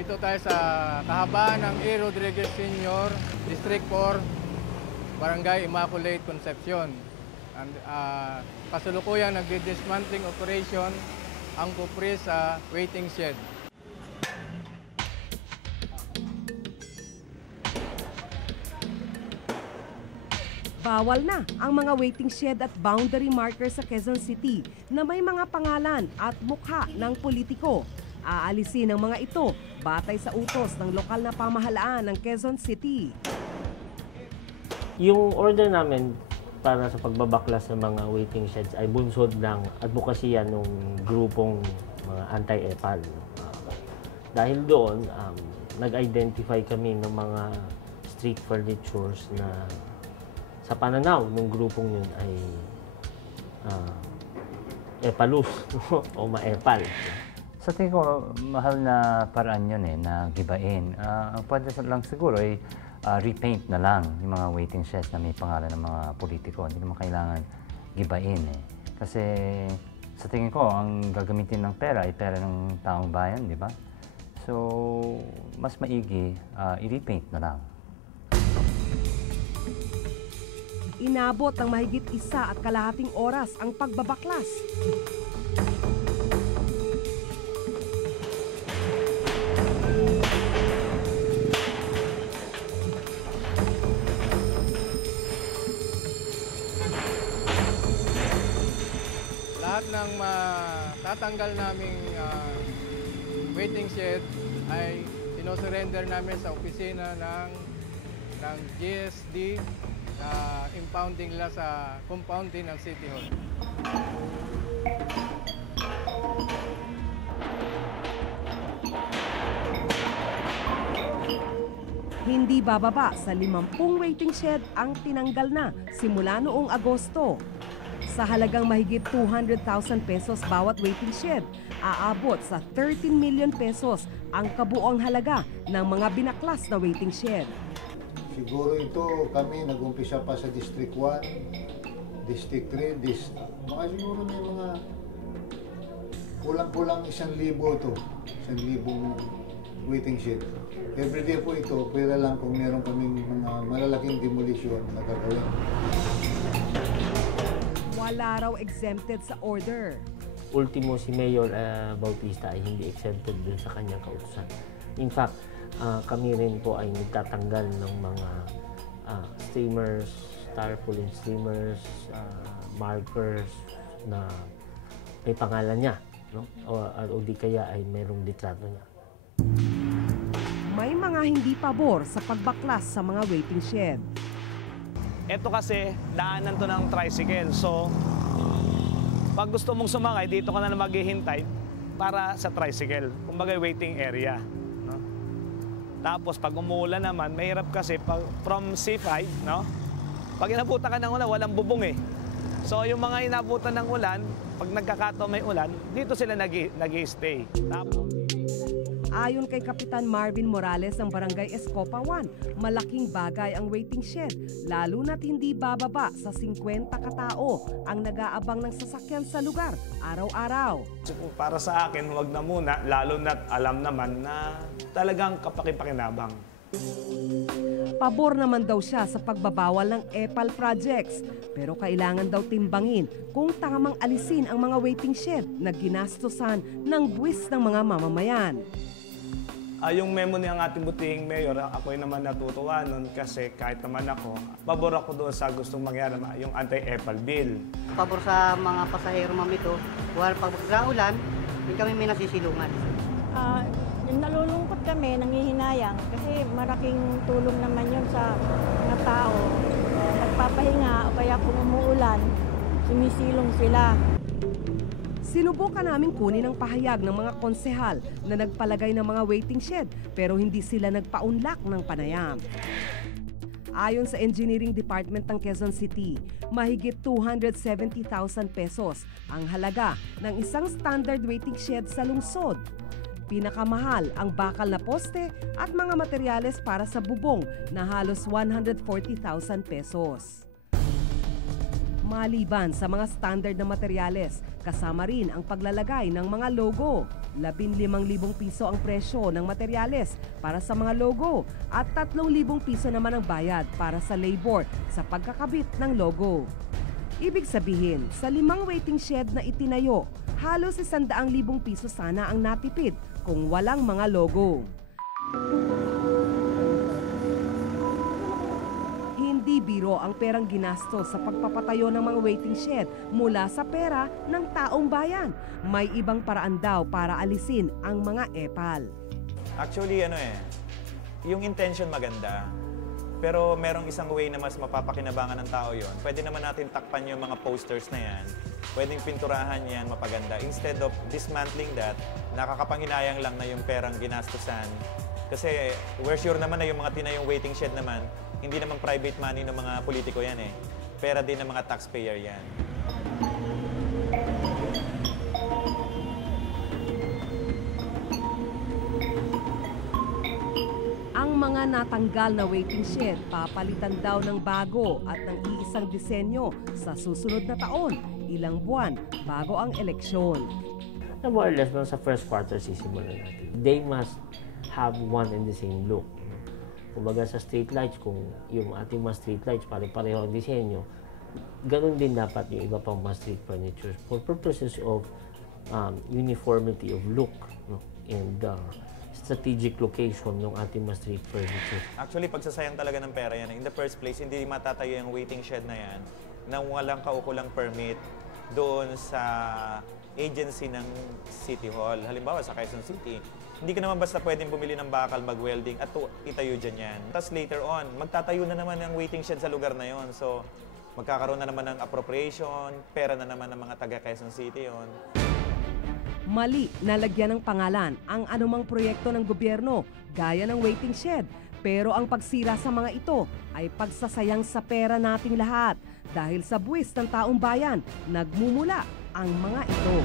Dito tayo sa kahabaan ng A. Rodriguez Sr., District 4, Barangay Immaculate Concepcion. And, kasalukuyang nagdi-dismantling operation ang kupre sa waiting shed. Bawal na ang mga waiting shed at boundary markers sa Quezon City na may mga pangalan at mukha ng politiko. Aalisin ang mga ito batay sa utos ng lokal na pamahalaan ng Quezon City. Yung order namin para sa pagbabaklas ng mga waiting sheds ay bunsod ng advokasya ng grupong mga anti-EPAL. Dahil doon, nag-identify kami ng mga street furnitures na sa pananaw ng grupong yun ay epalus o ma-epal. Sa tingin ko, mahal na paraan yun na gibain. Ang pwede lang siguro ay repaint na lang yung mga waiting sheds na may pangalan ng mga politiko. Hindi naman kailangan gibain Kasi sa tingin ko, ang gagamitin ng pera ay pera ng taong bayan, di ba? So, mas maigi, i-repaint na lang. Inabot ng mahigit 1.5 oras ang pagbabaklas. Lahat ng matatanggal naming waiting shed ay sinosurrender namin sa opisina ng GSD na impounding nila sa compound din ng City Hall. Hindi bababa sa 50 waiting shed ang tinanggal na simula noong Agosto. Sa halagang mahigit 200,000 pesos bawat waiting shed, aabot sa 13 million pesos ang kabuoang halaga ng mga binaklas na waiting shed. Siguro ito kami nag-umpisa pa sa District 1, District 3, mga siguro may mga kulang-kulang 1,000 to, 1,000 waiting shed. Everyday po ito, pwera lang kung meron kaming mga malalaking demolition na gagawin. Wala raw exempted sa order. Ultimo si Mayor Bautista ay hindi exempted dun sa kanyang kautusan. In fact, kami rin po ay nagtatanggal ng mga streamers, tarpaulin streamers, markers na may pangalan niya, no? O di kaya ay mayroong litrato niya. May mga hindi pabor sa pagbaklas sa mga waiting shed. Ito kasi, daanan to ng tricycle. So, pag gusto mong sumakay, dito ka na maghihintay para sa tricycle. Kumbaga, waiting area. No? Tapos, pag umuulan naman, mahirap kasi from C5, no? Pag inabutan ka ng ulan, walang bubong So, yung mga inabutan ng ulan, pag nagkakataon may ulan, dito sila nag-i-stay. Ayon kay Kapitan Marvin Morales ng Barangay Escopa 1, malaking bagay ang waiting shed, lalo na't hindi bababa sa 50 katao ang nag-aabang ng sasakyan sa lugar araw-araw. Para sa akin, huwag na muna, lalo na't alam naman na talagang kapakipakinabang. Pabor naman daw siya sa pagbabawal ng EPAL projects, pero kailangan daw timbangin kung tamang alisin ang mga waiting shed na ginastosan ng buwis ng mga mamamayan. Yung memo niyang ating butihing mayor, ako'y naman natutuwa nun kasi kahit naman ako, pabor ako doon sa gustong mangyari, yung anti-EPAL bill. Pabor sa mga pasahero ma'am ito, pag ulan, hindi kami may nasisilungan. Nalulungkot kami, nangihinayang kasi malaking tulong naman yun sa mga tao. Nagpapahinga o kaya kung umuulan, sumisilong sila. Sinubukan namin kunin ang pahayag ng mga konsehal na nagpalagay ng mga waiting shed pero hindi sila nagpaunlak ng panayam. Ayon sa Engineering Department ng Quezon City, mahigit 270,000 pesos ang halaga ng isang standard waiting shed sa lungsod. Pinakamahal ang bakal na poste at mga materyales para sa bubong na halos 140,000 pesos. Maliban sa mga standard na materyales, kasama rin ang paglalagay ng mga logo. 15,000 piso ang presyo ng materyales para sa mga logo at 3,000 piso naman ang bayad para sa labor sa pagkakabit ng logo. Ibig sabihin, sa 5 waiting shed na itinayo, halos 100,000 piso sana ang natipid kung walang mga logo. Hindi biro ang perang ginastos sa pagpapatayo ng mga waiting shed mula sa pera ng taong bayan. May ibang paraan daw para alisin ang mga epal. Actually, yung intention maganda, pero merong isang way na mas mapapakinabangan ng tao yon. Pwede naman natin takpan yung mga posters na yan. Pwedeng pinturahan yan, mapaganda. Instead of dismantling that, nakakapanghinayang lang na yung perang ginastosan. Kasi we're sure naman na yung mga tinayong waiting shed naman, hindi naman private money ng mga politiko yan eh. Pera din ng mga taxpayer yan. Ang mga natanggal na waiting shed, papalitan daw ng bago at ng iisang disenyo sa susunod na taon, ilang buwan bago ang eleksyon. Na more or less, sa first quarter sisimulan natin. They must have one and the same look. Kumbaga sa street lights, kung yung ating mga street lights pare-pareho ang disenyo, ganun din dapat yung iba pang mga street furniture for purposes of uniformity of look, no? And strategic location ng ating mga street furniture. Actually, pagsasayang talaga ng pera yan. In the first place, hindi matatayo yung waiting shed na yan nang walang kaukulang permit doon sa agency ng City Hall. Halimbawa, sa Quezon City, hindi ka naman basta pwedeng bumili ng bakal, mag-welding at itayo dyan yan. Tapos later on, magtatayo na naman ng waiting shed sa lugar na yon. So, magkakaroon na naman ng appropriation, pera na naman ng mga taga Quezon City yon. Mali na lagyan ng pangalan ang anumang proyekto ng gobyerno gaya ng waiting shed. Pero ang pagsira sa mga ito ay pagsasayang sa pera nating lahat dahil sa buwis ng taong bayan, nagmumula ang mga ito.